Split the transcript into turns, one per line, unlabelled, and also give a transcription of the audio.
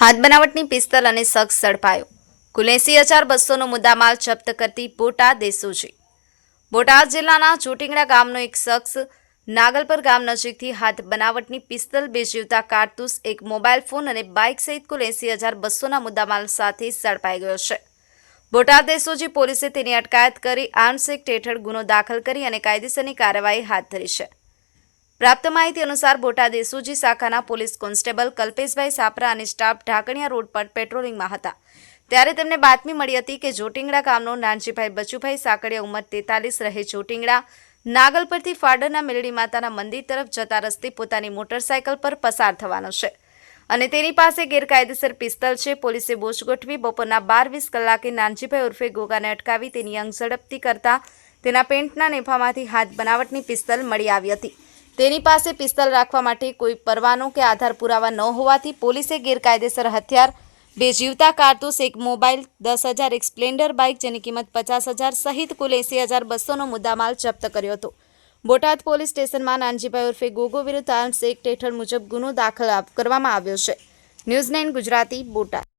હાથ બનાવટની પિસ્તલ અને શખ્સ એક નાગલપર ગામ નજીકથી હાથ બનાવટની પિસ્તલ બે જીવતા કારતૂસ, એક મોબાઈલ ફોન અને બાઇક સહિત કુલ એસી હજાર બસોના મુદ્દામાલ સાથે ઝડપાઈ ગયો છે. બોટાદ એસઓજી પોલીસે તેની અટકાયત કરી આર્મ્સ એક્ટ હેઠળ ગુનો દાખલ કરી અને કાયદેસરની કાર્યવાહી હાથ ધરી છે. પ્રાપ્ત માહિતી અનુસાર બોટાદ એસઓજી શાખાના પોલીસ કોન્સ્ટેબલ કલ્પેશભાઈ સાપરા અને સ્ટાફ ઢાકણિયા રોડ પર પેટ્રોલિંગમાં હતા. ત્યારે તેમને બાતમી મળી હતી કે જોટિંગડા ગામનો નાનજીભાઈ બચુભાઈ સાકડિયા ઉંમર તેતાલીસ રહે જોટિંગડા નાગલ પરથી ફાડરના મેલડી માતાના મંદિર તરફ જતા રસ્તે પોતાની મોટરસાયકલ પર પસાર થવાનો છે અને તેની પાસે ગેરકાયદેસર પિસ્તલ છે. પોલીસે બોચ ગોઠવી બપોરના બાર વીસ કલાકે નાનજીભાઈ ઉર્ફે ગોગાને અટકાવી તેની અંગ ઝડપથી કરતા તેના પેન્ટના નેફામાંથી હાથ બનાવટની પિસ્તલ મળી આવી હતી. તેની પાસે પિસ્તલ રાખવા માટે કોઈ પરવાનો કે આધાર પુરાવા ન હોવાથી પોલીસે ગેરકાયદેસર હથિયાર બે જીવતા કારતૂસ, એક મોબાઈલ, દસ હજાર, એક સ્પ્લેન્ડર બાઇક જેની કિંમત પચાસ હજાર સહિત કુલ એસી હજાર બસોનો મુદ્દામાલ જપ્ત કર્યો હતો. બોટાદ પોલીસ સ્ટેશનમાં નાનજીભાઈ ઉર્ફે ગોગો વિરુદ્ધ આર્મ્સ એક્ટ હેઠળ મુજબ ગુનો દાખલ કરવામાં આવ્યો છે. News nine Gujarati, Botad.